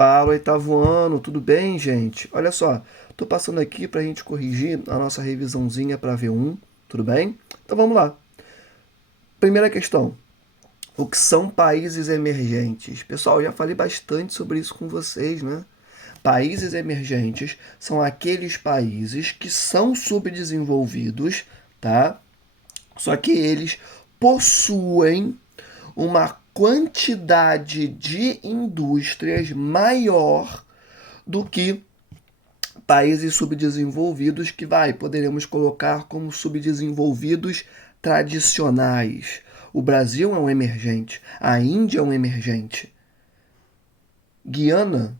Fala, oitavo ano, tudo bem, gente? Olha só, tô passando aqui para a gente corrigir a nossa revisãozinha para V1, tudo bem? Então vamos lá. Primeira questão: o que são países emergentes? Pessoal, eu já falei bastante sobre isso com vocês, né? Países emergentes são aqueles países que são subdesenvolvidos, tá? Só que eles possuem uma quantidade de indústrias maior do que países subdesenvolvidos que poderemos colocar como subdesenvolvidos tradicionais. O Brasil é um emergente, a Índia é um emergente. Guiana,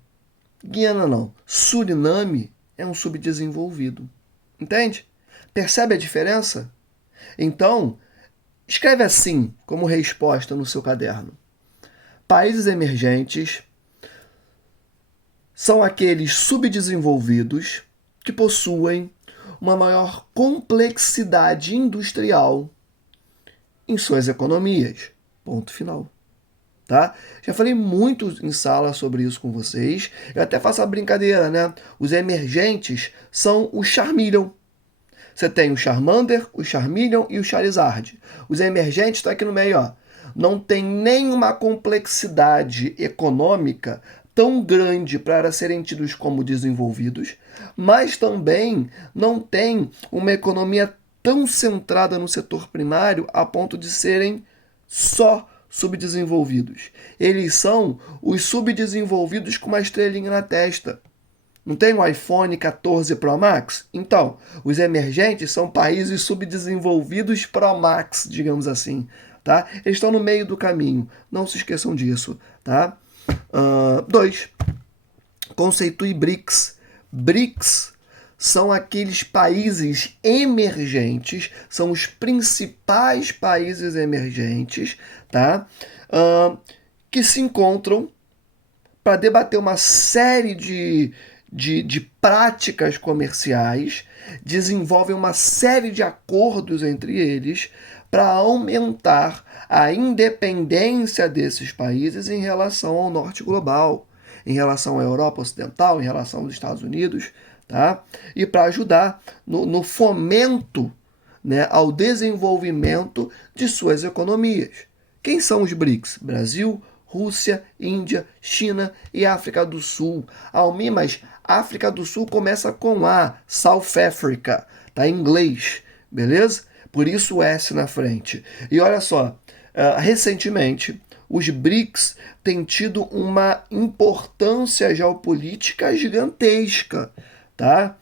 Guiana não, Suriname é um subdesenvolvido. Entende? Percebe a diferença? Então, escreve assim como resposta no seu caderno. Países emergentes são aqueles subdesenvolvidos que possuem uma maior complexidade industrial em suas economias. Ponto final. Tá? Já falei muito em sala sobre isso com vocês. Eu até faço a brincadeira, né? Os emergentes são o Charmeleon. Você tem o Charmander, o Charmeleon e o Charizard. Os emergentes estão aqui no meio, ó. Não tem nenhuma complexidade econômica tão grande para serem tidos como desenvolvidos, mas também não tem uma economia tão centrada no setor primário a ponto de serem só subdesenvolvidos. Eles são os subdesenvolvidos com uma estrelinha na testa. Não tem o iPhone 14 Pro Max? Então, os emergentes são países subdesenvolvidos Pro Max, digamos assim. Tá? Eles estão no meio do caminho. Não se esqueçam disso. Tá? 2. Conceitue BRICS. BRICS são aqueles países emergentes, são os principais países emergentes, tá? Que se encontram para debater uma série de práticas comerciais, desenvolvem uma série de acordos entre eles para aumentar a independência desses países em relação ao norte global, em relação à Europa Ocidental, em relação aos Estados Unidos, tá? E para ajudar no fomento, né, ao desenvolvimento de suas economias. Quem são os BRICS? Brasil, Rússia, Índia, China e África do Sul. Almi, mas África do Sul começa com A, South Africa, tá em inglês, beleza? Por isso o S na frente. E olha só, recentemente os BRICS têm tido uma importância geopolítica gigantesca, tá?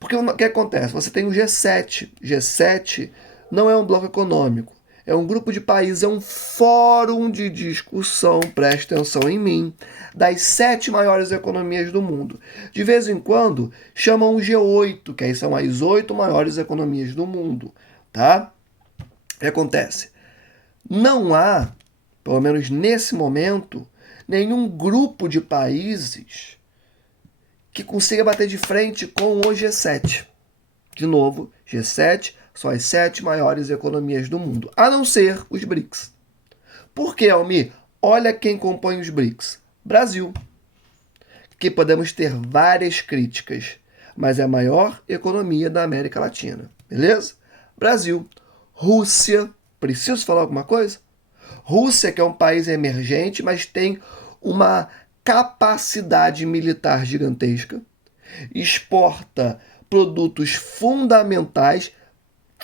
Porque o que acontece? Você tem o G7. G7 não é um bloco econômico. É um grupo de países, é um fórum de discussão, preste atenção em mim, das 7 maiores economias do mundo. De vez em quando, chamam o G8, que aí são as 8 maiores economias do mundo. Tá? O que acontece? Não há, pelo menos nesse momento, nenhum grupo de países que consiga bater de frente com o G7. De novo, G7 são as 7 maiores economias do mundo, a não ser os BRICS. Por que, Almi? Olha quem compõe os BRICS. Brasil, que podemos ter várias críticas, mas é a maior economia da América Latina. Beleza? Brasil. Rússia. Preciso falar alguma coisa? Rússia, que é um país emergente, mas tem uma capacidade militar gigantesca, exporta produtos fundamentais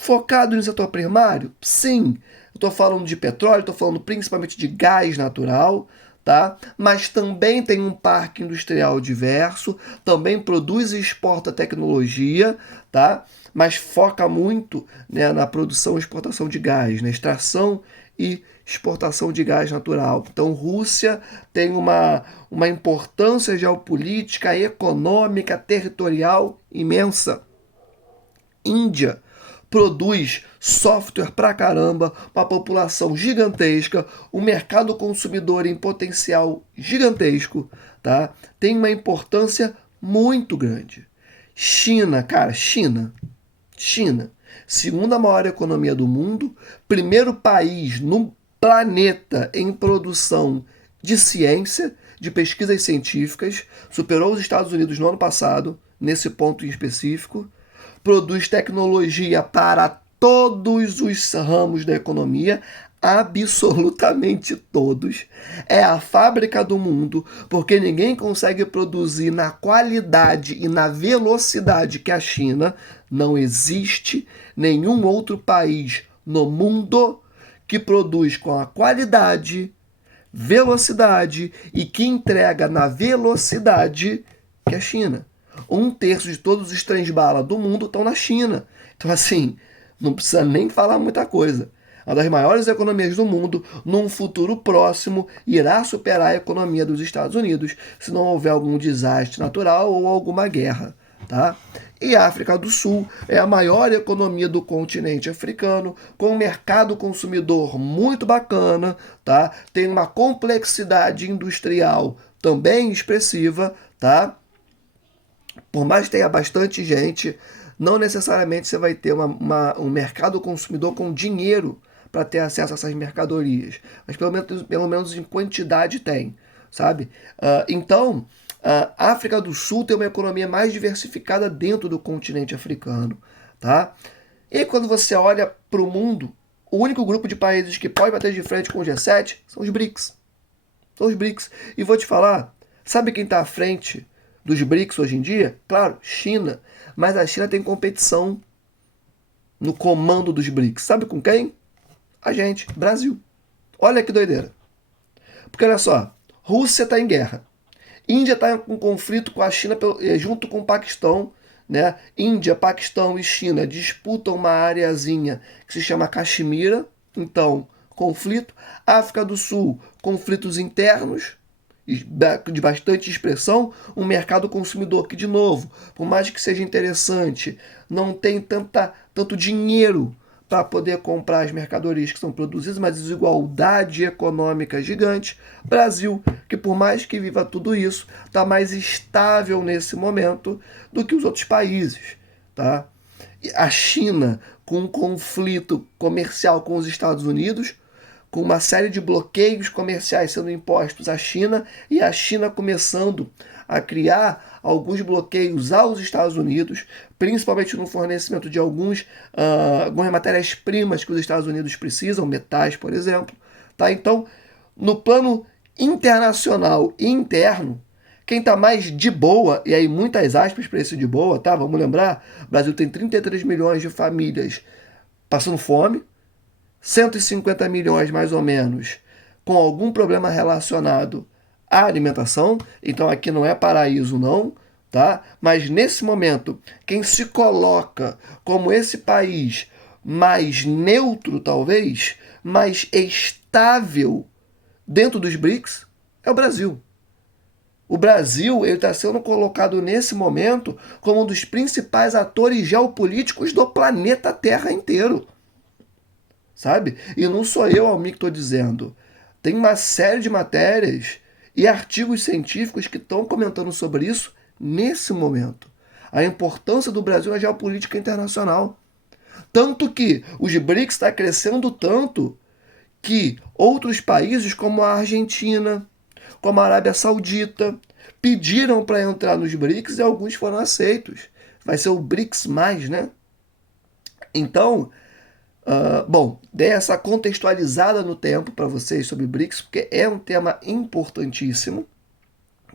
focados no setor primário? Sim. Estou falando de petróleo, estou falando principalmente de gás natural, tá? Mas também tem um parque industrial diverso, também produz e exporta tecnologia, tá? Mas foca muito, né, na produção e exportação de gás, na extração e exportação de gás natural. Então, Rússia tem uma importância geopolítica, econômica, territorial imensa. Índia produz software pra caramba, uma população gigantesca, um mercado consumidor em potencial gigantesco, tá? Tem uma importância muito grande. China, cara, China, segunda maior economia do mundo, primeiro país no planeta em produção de ciência, de pesquisas científicas, superou os Estados Unidos no ano passado, nesse ponto em específico, produz tecnologia para todos os ramos da economia, absolutamente todos. É a fábrica do mundo, porque ninguém consegue produzir na qualidade e na velocidade que a China. Não existe nenhum outro país no mundo que produz com a qualidade, velocidade e que entrega na velocidade que a China. 1/3 de todos os trens-bala do mundo estão na China. Então, assim, não precisa nem falar muita coisa. Uma das maiores economias do mundo, num futuro próximo, irá superar a economia dos Estados Unidos se não houver algum desastre natural ou alguma guerra. Tá? E a África do Sul é a maior economia do continente africano, com um mercado consumidor muito bacana, tá? Tem uma complexidade industrial também expressiva, tá? Por mais que tenha bastante gente, não necessariamente você vai ter um mercado consumidor com dinheiro para ter acesso a essas mercadorias. Mas pelo menos em quantidade tem, sabe? Então, a África do Sul tem uma economia mais diversificada dentro do continente africano, tá? E quando você olha para o mundo, o único grupo de países que pode bater de frente com o G7 são os BRICS. São os BRICS. E vou te falar, sabe quem está à frente dos BRICS hoje em dia? Claro, China. Mas a China tem competição no comando dos BRICS. Sabe com quem? A gente, Brasil. Olha que doideira. Porque olha só, Rússia está em guerra. Índia está em um conflito com a China junto com o Paquistão. Né? Índia, Paquistão e China disputam uma areazinha que se chama Caxemira. Então, conflito. África do Sul, conflitos internos de bastante expressão, um mercado consumidor que, de novo, por mais que seja interessante, não tem tanto dinheiro para poder comprar as mercadorias que são produzidas, uma desigualdade econômica gigante. Brasil, que por mais que viva tudo isso, está mais estável nesse momento do que os outros países. Tá? A China, com um conflito comercial com os Estados Unidos, com uma série de bloqueios comerciais sendo impostos à China e a China começando a criar alguns bloqueios aos Estados Unidos, principalmente no fornecimento de algumas matérias-primas que os Estados Unidos precisam, metais, por exemplo. Tá? Então, no plano internacional e interno, quem está mais de boa, e aí muitas aspas para esse de boa, tá? Vamos lembrar, o Brasil tem 33 milhões de famílias passando fome, 150 milhões mais ou menos com algum problema relacionado à alimentação, então aqui não é paraíso não, tá? Mas nesse momento, quem se coloca como esse país mais neutro talvez, mais estável dentro dos BRICS, é o Brasil. O Brasil está sendo colocado nesse momento como um dos principais atores geopolíticos do planeta Terra inteiro. Sabe? E não sou eu, Almir, que estou dizendo. Tem uma série de matérias e artigos científicos que estão comentando sobre isso nesse momento. A importância do Brasil na geopolítica internacional. Tanto que os BRICS está crescendo tanto que outros países como a Argentina, como a Arábia Saudita, pediram para entrar nos BRICS e alguns foram aceitos. Vai ser o BRICS+, né? Então, bom, dei essa contextualizada no tempo para vocês sobre BRICS, porque é um tema importantíssimo,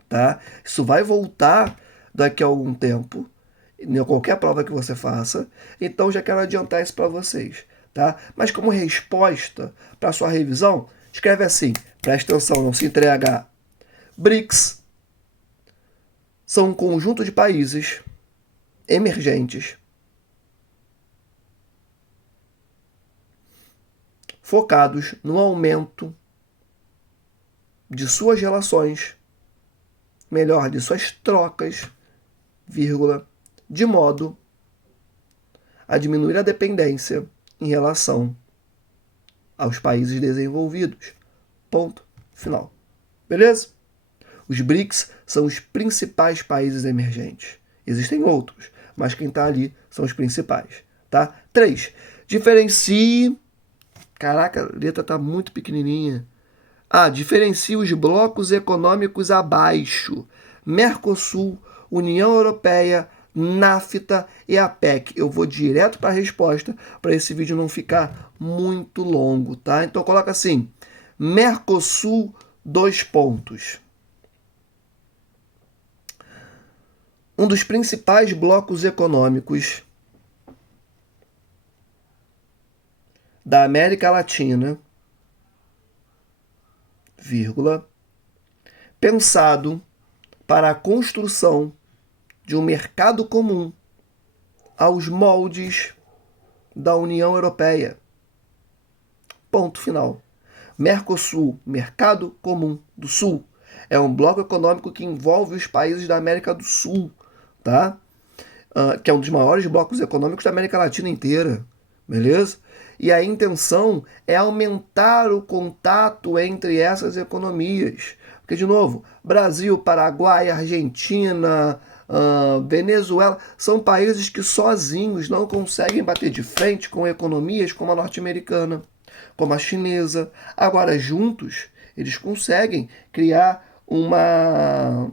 tá? Isso vai voltar daqui a algum tempo, em qualquer prova que você faça, então já quero adiantar isso para vocês, tá? Mas como resposta para sua revisão, escreve assim, presta atenção, não se entrega. BRICS são um conjunto de países emergentes focados no aumento de suas relações, melhor, de suas trocas, vírgula, de modo a diminuir a dependência em relação aos países desenvolvidos. Ponto final. Beleza? Os BRICS são os principais países emergentes. Existem outros, mas quem está ali são os principais. Tá? 3. Diferencie. Caraca, a letra está muito pequenininha. Diferencia os blocos econômicos abaixo. Mercosul, União Europeia, NAFTA e APEC. Eu vou direto para a resposta, para esse vídeo não ficar muito longo, tá? Então coloca assim, Mercosul, 2 pontos. Um dos principais blocos econômicos da América Latina, vírgula, pensado para a construção de um mercado comum aos moldes da União Europeia. Ponto final. Mercosul, Mercado Comum do Sul, é um bloco econômico que envolve os países da América do Sul, tá? Que é um dos maiores blocos econômicos da América Latina inteira, beleza? E a intenção é aumentar o contato entre essas economias. Porque, de novo, Brasil, Paraguai, Argentina, Venezuela, são países que sozinhos não conseguem bater de frente com economias como a norte-americana, como a chinesa. Agora, juntos, eles conseguem criar uma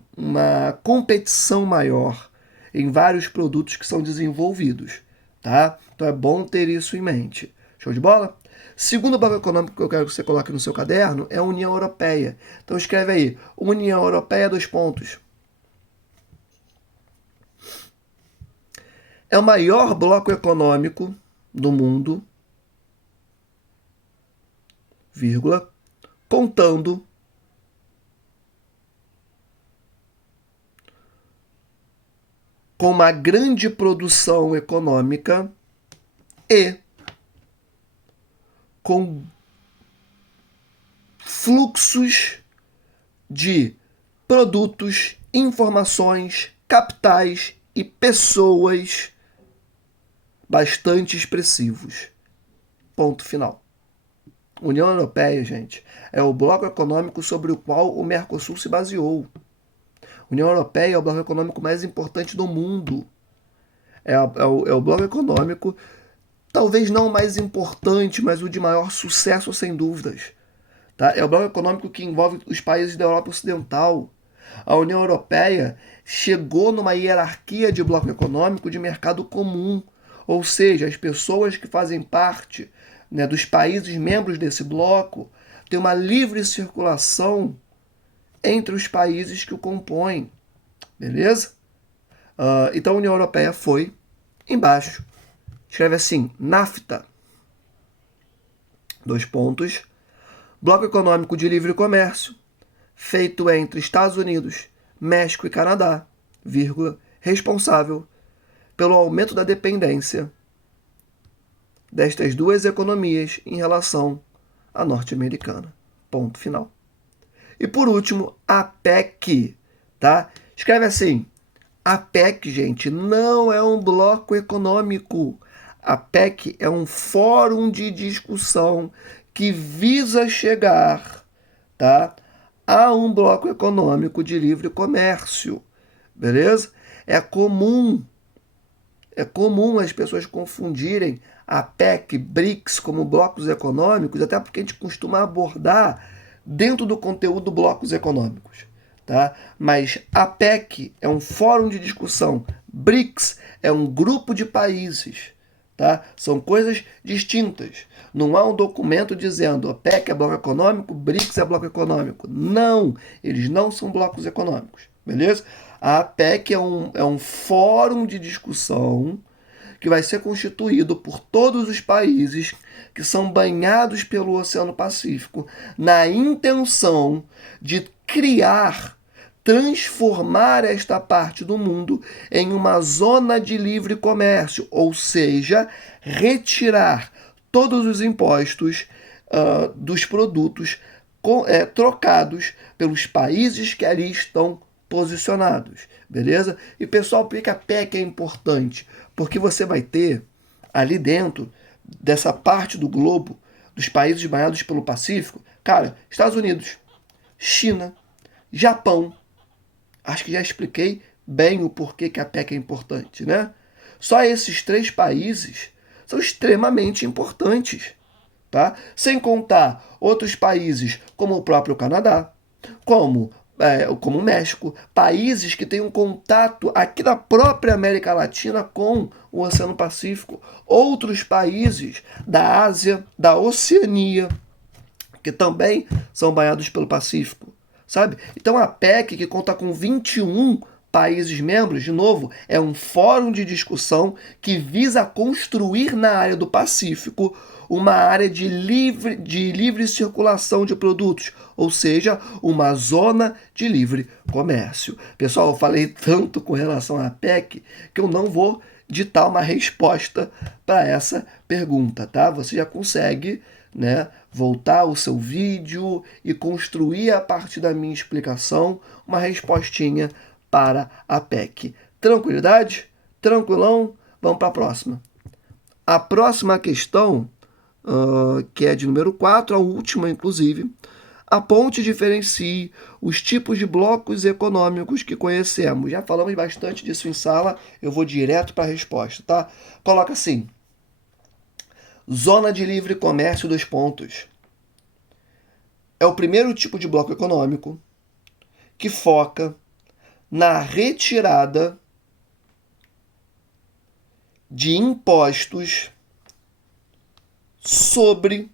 competição maior em vários produtos que são desenvolvidos, tá? Então é bom ter isso em mente. Show de bola? Segundo bloco econômico que eu quero que você coloque no seu caderno é a União Europeia. Então escreve aí, União Europeia, 2 pontos. É o maior bloco econômico do mundo, vírgula, contando com uma grande produção econômica e com fluxos de produtos, informações, capitais e pessoas bastante expressivos. Ponto final. União Europeia, gente, é o bloco econômico sobre o qual o Mercosul se baseou. União Europeia é o bloco econômico mais importante do mundo. É o bloco econômico, talvez não o mais importante, mas o de maior sucesso, sem dúvidas. Tá? É o bloco econômico que envolve os países da Europa Ocidental. A União Europeia chegou numa hierarquia de bloco econômico de mercado comum. Ou seja, as pessoas que fazem parte, né, dos países membros desse bloco têm uma livre circulação entre os países que o compõem. Beleza? Então a União Europeia foi embaixo. Escreve assim, NAFTA, 2 pontos, bloco econômico de livre comércio, feito entre Estados Unidos, México e Canadá, vírgula, responsável pelo aumento da dependência destas duas economias em relação à norte-americana. Ponto final. E por último, a APEC, tá? Escreve assim, a APEC, gente, não é um bloco econômico. A APEC é um fórum de discussão que visa chegar, tá, a um bloco econômico de livre comércio, beleza? É comum as pessoas confundirem a PEC, BRICS como blocos econômicos, até porque a gente costuma abordar dentro do conteúdo blocos econômicos, tá? Mas a PEC é um fórum de discussão, BRICS é um grupo de países, tá? São coisas distintas. Não há um documento dizendo a PEC é bloco econômico, BRICS é bloco econômico. Não, eles não são blocos econômicos, beleza? A PEC é um fórum de discussão que vai ser constituído por todos os países que são banhados pelo Oceano Pacífico, na intenção de transformar esta parte do mundo em uma zona de livre comércio, ou seja, retirar todos os impostos dos produtos trocados pelos países que ali estão posicionados, beleza? E pessoal, por que a PEC é importante? Porque você vai ter ali dentro dessa parte do globo, dos países banhados pelo Pacífico, cara, Estados Unidos, China, Japão. Acho que já expliquei bem o porquê que a PEC é importante, né? Só esses 3 países são extremamente importantes, tá? Sem contar outros países como o próprio Canadá, como o México, países que têm um contato aqui na própria América Latina com o Oceano Pacífico, outros países da Ásia, da Oceania, que também são banhados pelo Pacífico, sabe? Então a PEC, que conta com 21 países membros, de novo, é um fórum de discussão que visa construir na área do Pacífico uma área de livre circulação de produtos, ou seja, uma zona de livre comércio. Pessoal, eu falei tanto com relação à PEC que eu não vou ditar uma resposta para essa pergunta, tá? Você já consegue, né, voltar ao seu vídeo e construir a partir da minha explicação uma respostinha para a PEC. Tranquilidade? Tranquilão? Vamos para a próxima. A próxima questão, que é de número 4, a última inclusive, aponte e diferencie os tipos de blocos econômicos que conhecemos. Já falamos bastante disso em sala, eu vou direto para a resposta, tá? Coloca assim: zona de livre comércio, dois pontos. É o primeiro tipo de bloco econômico que foca na retirada de impostos sobre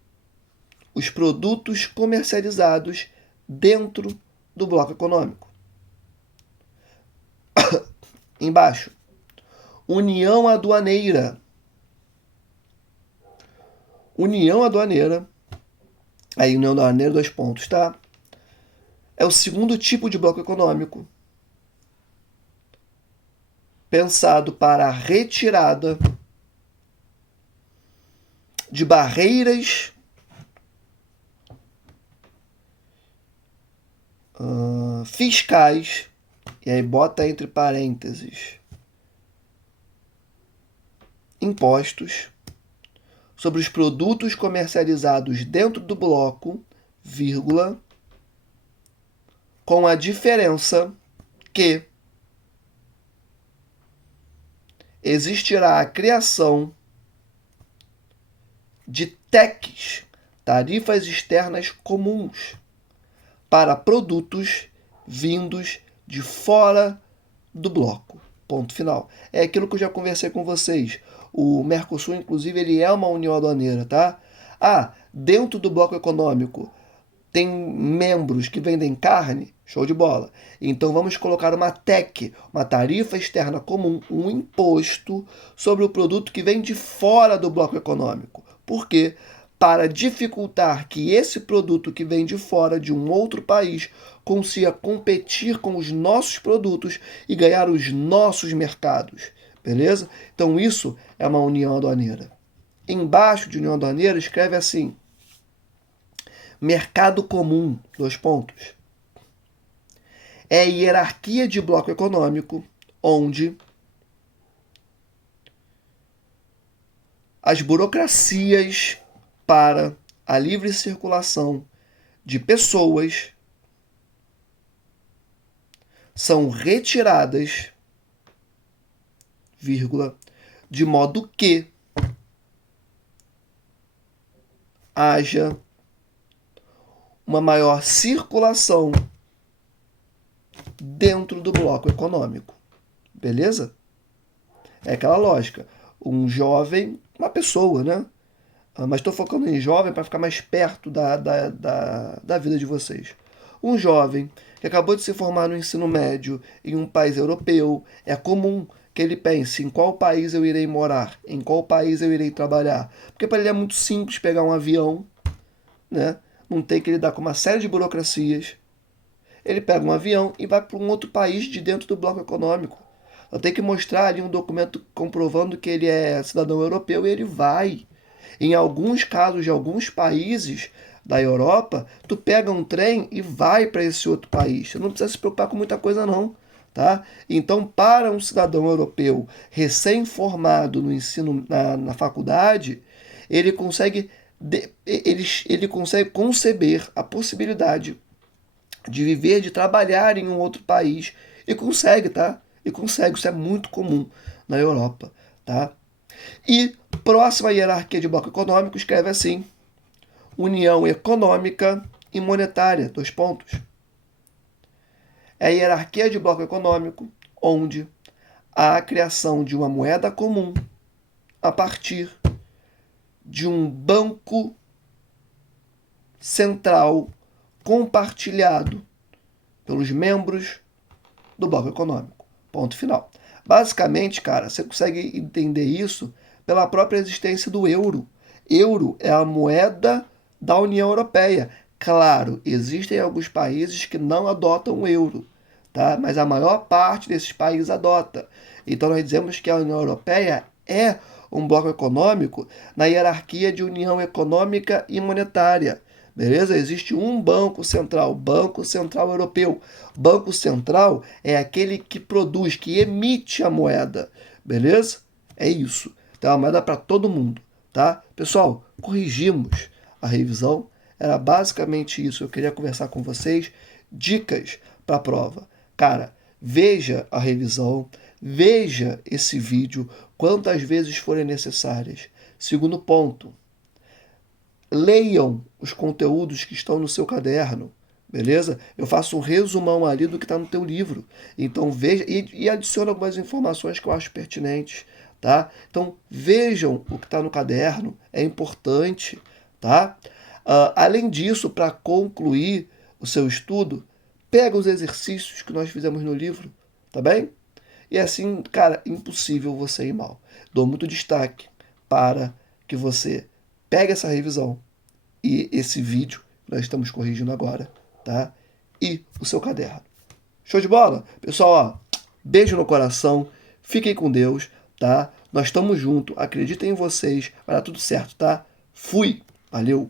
os produtos comercializados dentro do bloco econômico. Embaixo, União Aduaneira. União Aduaneira, aí União Aduaneira, dois pontos, tá? É o segundo tipo de bloco econômico pensado para a retirada de barreiras fiscais, e aí bota entre parênteses, impostos sobre os produtos comercializados dentro do bloco, vírgula, com a diferença que existirá a criação de TECs, tarifas externas comuns, para produtos vindos de fora do bloco. Ponto final. É aquilo que eu já conversei com vocês. O Mercosul, inclusive, ele é uma união aduaneira, tá? Dentro do bloco econômico tem membros que vendem carne, show de bola. Então vamos colocar uma TEC, uma tarifa externa comum, um imposto sobre o produto que vem de fora do bloco econômico. Por quê? Para dificultar que esse produto que vem de fora de um outro país consiga competir com os nossos produtos e ganhar os nossos mercados. Beleza? Então isso é uma união aduaneira. Embaixo de união aduaneira escreve assim: mercado comum, dois pontos. É a hierarquia de bloco econômico onde as burocracias para a livre circulação de pessoas são retiradas, vírgula, de modo que haja uma maior circulação dentro do bloco econômico. Beleza? É aquela lógica. Um jovem, uma pessoa, né? Mas estou focando em jovem para ficar mais perto da vida de vocês. Um jovem que acabou de se formar no ensino médio em um país europeu, é comum que ele pense em qual país eu irei morar, em qual país eu irei trabalhar. Porque para ele é muito simples pegar um avião, né? Não tem que lidar com uma série de burocracias. Ele pega um avião e vai para um outro país de dentro do bloco econômico. Eu tenho que mostrar ali um documento comprovando que ele é cidadão europeu e ele vai. Em alguns casos de alguns países da Europa, tu pega um trem e vai para esse outro país. Você não precisa se preocupar com muita coisa não, tá? Então, para um cidadão europeu recém-formado no ensino na faculdade, ele consegue conceber a possibilidade de viver, de trabalhar em um outro país e consegue, tá? E consegue, isso é muito comum na Europa, tá? E próxima hierarquia de bloco econômico escreve assim: união econômica e monetária, 2 pontos. É a hierarquia de bloco econômico, onde há a criação de uma moeda comum a partir de um banco central compartilhado pelos membros do bloco econômico. Ponto final. Basicamente, cara, você consegue entender isso pela própria existência do euro. Euro é a moeda da União Europeia. Claro, existem alguns países que não adotam o euro, tá? Mas a maior parte desses países adota. Então nós dizemos que a União Europeia é um bloco econômico na hierarquia de união econômica e monetária. Beleza? Existe um Banco Central Europeu. Banco Central é aquele que produz, que emite a moeda. Beleza? É isso. Tem uma moeda para todo mundo, tá? Pessoal, corrigimos a revisão. Era basicamente isso. Eu queria conversar com vocês. Dicas para a prova. Cara, veja a revisão, veja esse vídeo quantas vezes forem necessárias. Segundo ponto, leiam os conteúdos que estão no seu caderno, beleza? Eu faço um resumão ali do que está no teu livro. Então veja e adiciono algumas informações que eu acho pertinentes, tá? Então vejam o que está no caderno, é importante, tá? Além disso, para concluir o seu estudo, pega os exercícios que nós fizemos no livro, tá bem? E assim, cara, impossível você ir mal. Dou muito destaque para que você pegue essa revisão e esse vídeo que nós estamos corrigindo agora, tá? E o seu caderno. Show de bola? Pessoal, ó, beijo no coração, fiquem com Deus, tá? Nós estamos juntos, acreditem em vocês, vai dar tudo certo, tá? Fui! Valeu!